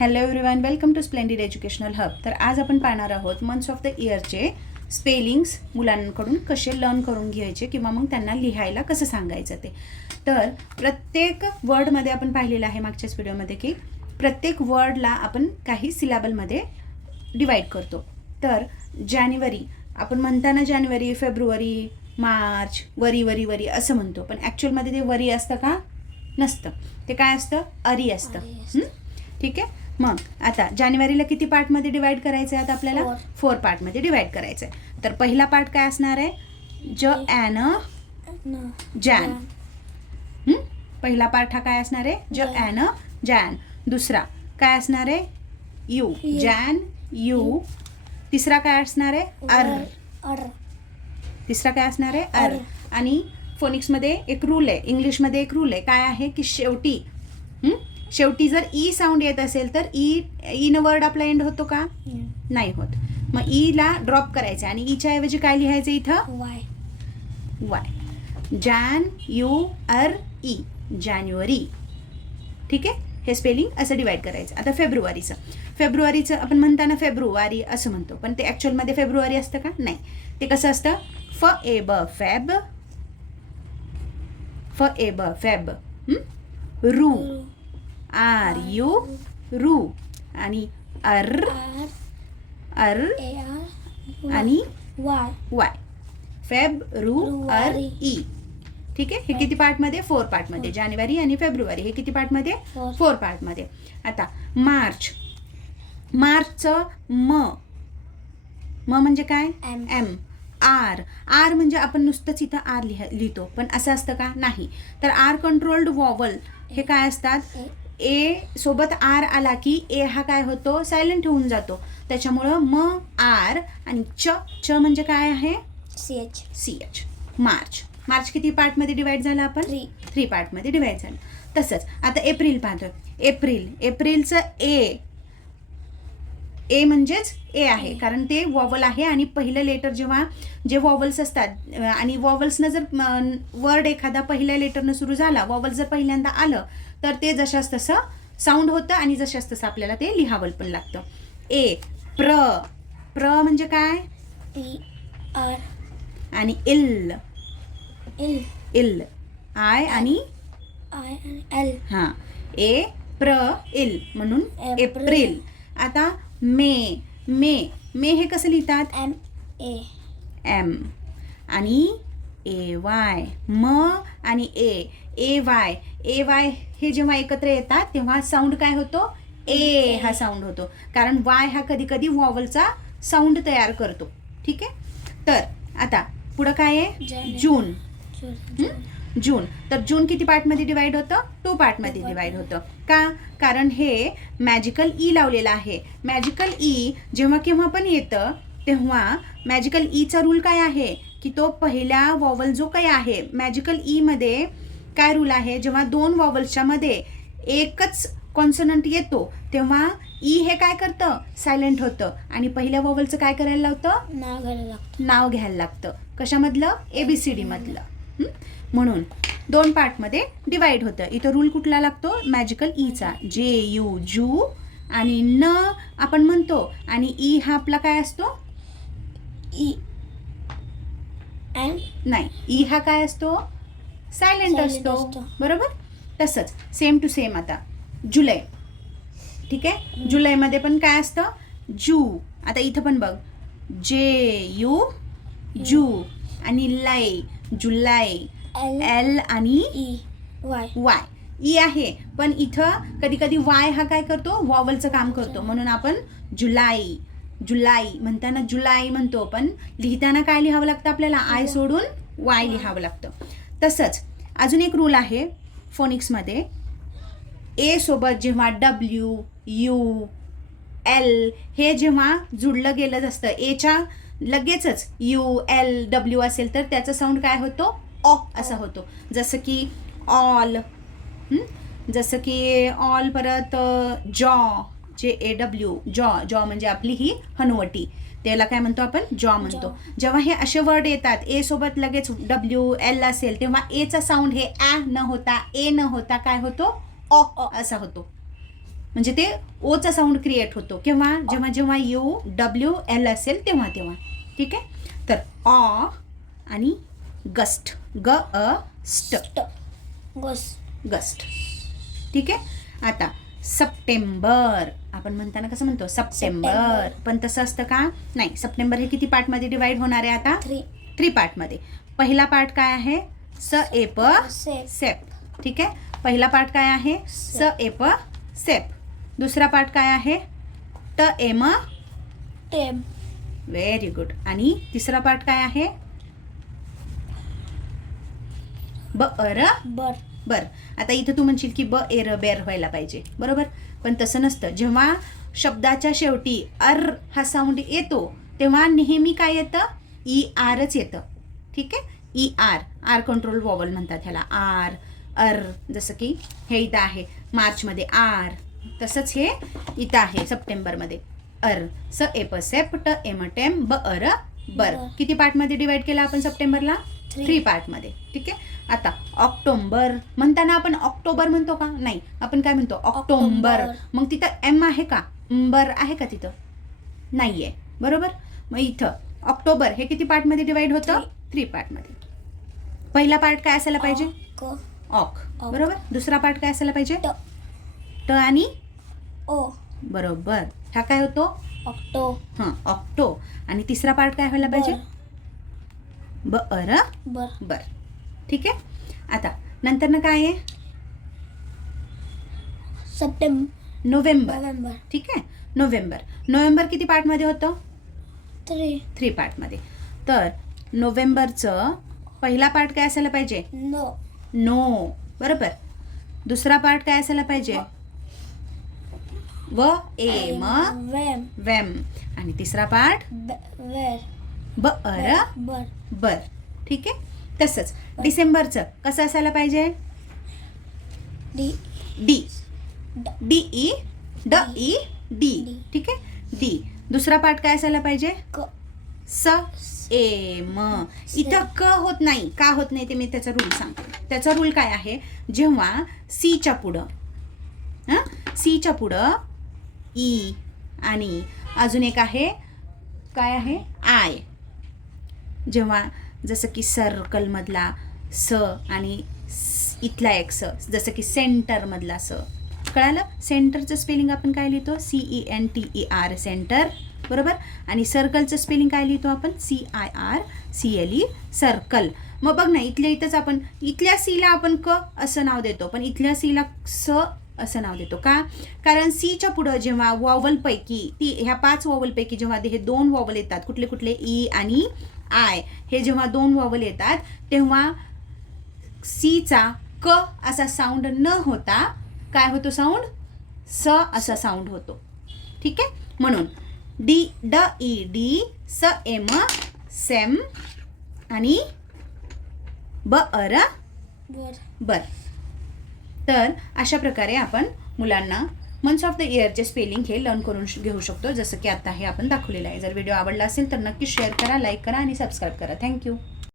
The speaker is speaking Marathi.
Hello everyone, welcome to splendid educational hub. तर आज आपण पाहणार आहोत मंथ्स ऑफ द इयरचे स्पेलिंग्स मुलांकडून कसे लर्न करून घ्यायचे किंवा मग त्यांना लिहायला कसं सांगायचं ते. तर प्रत्येक वर्डमध्ये आपण पाहिलेलं आहे मागच्याच व्हिडिओमध्ये की प्रत्येक वर्डला आपण काही सिलॅबलमध्ये डिवाईड करतो. तर जानेवारी आपण म्हणताना जानेवारी, फेब्रुवारी, मार्च, वरी वरी वरी असं म्हणतो, पण ॲक्च्युअलमध्ये ते वरी असतं का? नसतं. ते काय असतं? अरी असतं. ठीक आहे. मग आता जानेवारीला किती पार्टमध्ये डिवाइड करायचं आहे? आता आपल्याला 4 पार्टमध्ये डिवाइड करायचं आहे. तर पहिला पार्ट काय असणार आहे? जॅन. पहिला पार्ट हा काय असणार आहे? जॅन. दुसरा काय असणार आहे? यू. Jan U. तिसरा काय असणार आहे? अर. तिसरा काय असणार आहे? अर. आणि फोनिक्समध्ये एक रूल आहे, इंग्लिशमध्ये एक रूल आहे. काय आहे की शेवटी जर ई साऊंड येत असेल तर ई न वर्ड आपला एंड होतो का? नाही होत. मग ईला ड्रॉप करायचं आणि ईच्या ऐवजी काय लिहायचं इथं? Y. January. जानेवारी. ठीक आहे. हे स्पेलिंग असं डिवाइड करायचं. आता फेब्रुवारीचं आपण म्हणताना फेब्रुवारी असं म्हणतो, पण ते ॲक्च्युअलमध्ये फेब्रुवारी असतं का? नाही. ते कसं असतं? फेब. रू. आर यू रू. आणि अर आणि वाय. फेब रू अर ई. ठीक आहे. हे किती पार्टमध्ये? 4 पार्टमध्ये. जानेवारी आणि फेब्रुवारी हे किती पार्टमध्ये? 4 पार्टमध्ये. आता मार्चचं म म्हणजे काय? एम. आर म्हणजे आपण नुसतंच इथं आर लिहितो, पण असं असतं का? नाही. तर आर कंट्रोल्ड वॉवल हे काय असतात? ए सोबत आर आला की ए हा काय होतो? सायलेंट होऊन जातो. त्याच्यामुळं म आर आणि च म्हणजे काय आहे? CH. मार्च किती पार्टमध्ये डिवाइड झाला? आपण 3 पार्टमध्ये डिवाइड झालं. तसंच आता एप्रिल पाहतोय. एप्रिलचं ए म्हणजेच ए आहे, कारण ते वॉवल आहे आणि पहिलं लेटर जेव्हा जे वॉवल्स असतात आणि वॉवल्सनं जर वर्ड एखादा पहिल्या लेटरनं सुरू झाला, वॉवल जर पहिल्यांदा आलं तर ते जशास तसं साऊंड होतं आणि जशास तसं आपल्याला ते लिहावं पण लागतं. प्र म्हणजे काय? आणि इल. आय आणि एल. हां. इल म्हणून एप्रिल. आता मे हे कसं लिहितात? एम आणि AY. म आणि AY हे जेव्हा एकत्र येतात तेव्हा साऊंड काय होतो? ए हा साऊंड होतो, कारण वाय हा कधी कधी वॉवलचा साऊंड तयार करतो. ठीक आहे. तर आता पुढं काय आहे? जून. तर जून किती पार्टमध्ये डिवाइड होतं? 2 पार्टमध्ये डिवाइड होतं. का? कारण हे मॅजिकल ई लावलेलं आहे. मॅजिकल ई जेव्हा केव्हा पण येतं तेव्हा मॅजिकल ईचा रूल काय आहे की तो पहिला वॉवल जो काही आहे, मॅजिकल ईमध्ये काय रूल आहे? जेव्हा 2 वॉवल्सच्या मध्ये एकच कॉन्सनंट येतो तेव्हा ई हे काय करतं? सायलेंट होतं आणि पहिल्या वॉवलचं काय करायला लावतं? नाव घ्यायला लागतं. कशामधलं? ABCD मधलं. म्हणून 2 पार्टमध्ये डिवाइड होतं. इथं रूल कुठला लागतो? मॅजिकल ईचा. JU जू आणि न आपण म्हणतो आणि ई हा आपला काय असतो? नाही, ई हा काय असतो? सायलेंट असतो. बरोबर. तसंच सेम टू सेम आता जुलै. ठीक आहे. जुलैमध्ये पण काय असतं? जू. आता इथं पण बघ, JU जू आणि जुलै. एल आणि वाय. ई आहे, पण इथं कधी कधी वाय हा काय करतो? वॉवलचं काम करतो, म्हणून आपण जुलै म्हणताना जुलै म्हणतो, पण लिहिताना काय लिहावं लागतं आपल्याला? आय सोडून वाय लिहावं लागतं. तसंच अजून एक रूल आहे फोनिक्समध्ये. ए सोबत जेव्हा WU L हे जेव्हा जुडलं गेलं असतं, एच्या लगेचच ULW असेल तर त्याचा साऊंड काय होतो? ऑ असा होतो. जसं की ऑल. परत JAW जॉ म्हणजे आपली ही हनुवटी, त्याला काय म्हणतो आपण? जॉ म्हणतो. जेव्हा हे असे वर्ड येतात ए सोबत लगेच WL असेल तेव्हा एचा साऊंड हे न होता काय होतो? ऑ असा होतो. म्हणजे ते ओचा साऊंड क्रिएट होतो. केव्हा? जेव्हा जेव्हा UWL असेल तेव्हा तेव्हा. ठीक आहे. तर ऑ आणि गस्ट, गस्ट, गस्ट. ठीक आहे. आता सप्टेंबर आपण म्हणताना कसं म्हणतो? सप्टेंबर. पण तसं असतं का? नाही. सप्टेंबर हे किती पार्टमध्ये डिवाइड होणार आहे आता? 3 पार्टमध्ये. पहिला पार्ट काय आहे? स एप सेप. ठीक आहे. पहिला पार्ट काय आहे? स एप सेप. दुसरा पार्ट काय आहे? ट एम टेम. Very good. आणि तिसरा पार्ट काय आहे? ब अर बर. बर. आता इथं तू म्हणशील की ब एर बेर व्हायला पाहिजे, बरोबर. पण तसं नसतं. जेव्हा शब्दाच्या शेवटी अर हा साऊंड येतो तेव्हा नेहमी काय येतं? ई आरच येतं. ठीक आहे. E R, R control vowel म्हणतात ह्याला. आर, अर. जसं की हे इथं आहे मार्चमध्ये आर, तसंच हे इथं आहे सप्टेंबरमध्ये अर. स एप सेप ट एम टेम ब अर बर. किती पार्टमध्ये डिवाइड केला आपण सप्टेंबरला? 3 पार्टमध्ये. ठीक आहे. आता ऑक्टोबर म्हणताना आपण ऑक्टोबर म्हणतो का? नाही. आपण काय म्हणतो? ऑक्टोबर. मग तिथं एम आहे का? बर आहे का तिथं? नाही आहे, बरोबर. मग इथं ऑक्टोबर हे किती पार्टमध्ये डिवाइड होतं? 3 पार्टमध्ये. पहिला पार्ट काय असायला पाहिजे? ऑक, बरोबर. दुसरा पार्ट काय असायला पाहिजे? ट आणि ओ, बरोबर. हा काय होतो? ऑक्टो. हां, ऑक्टो. आणि तिसरा पार्ट काय व्हायला पाहिजे? ब अर बर. ठीक आहे. आता नंतर ना काय आहे? September, November. ठीक आहे. नोव्हेंबर किती पार्टमध्ये होतं? 3 पार्टमध्ये. तर नोव्हेंबरचं पहिला पार्ट काय असायला पाहिजे? नो, बरोबर. दुसरा पार्ट काय असायला पाहिजे? व एम वेम. आणि तिसरा पार्ट ब अर बर. ठीक आहे. तसंच डिसेंबरचं कसं असायला पाहिजे? डी, डी ई ड ई डी. ठीक आहे. डी. दुसरा पार्ट काय असायला पाहिजे? स एम. इथं क होत नाही. का होत नाही ते मी त्याचा रूल सांगते. त्याचा रूल काय आहे? जेव्हा सीच्या पुढं ई आणि अजून एक आहे काय आहे? आय. जेव्हा जसं की सर्कलमधला स आणि इथला एक स, जसं की सेंटरमधला स. कळालं? सेंटरचं स्पेलिंग आपण काय लिहितो? CENTER, सेंटर, बरोबर. आणि सर्कलचं स्पेलिंग काय लिहितो आपण? CIRCLE, circle. मग बघ ना, इथल्या इथंच आपण इथल्या सीला आपण क असं नाव देतो, पण इथल्या सीला स असं नाव देतो. का? कारण सीच्या पुढं जेव्हा वॉवलपैकी ह्या 5 वॉवलपैकी जेव्हा हे 2 वॉवल येतात, कुठले कुठले? ई आणि आय. हे जेव्हा 2 वॉवल येतात तेव्हा सीचा क असा साऊंड न होता काय होतो? साऊंड स असा साऊंड होतो. ठीक आहे. म्हणून डी ड ई डी, स एम सेम आणि ब अर बर. तर अशा प्रकारे आपण मुलांना मंथ्स ऑफ द इयरचे स्पेलिंग हे लर्न करून घेऊ शकतो, जसं की आता हे आपण दाखवलेलं आहे. जर व्हिडिओ आवडला असेल तर नक्की शेअर करा, लाईक करा आणि सबस्क्राईब करा. थँक्यू.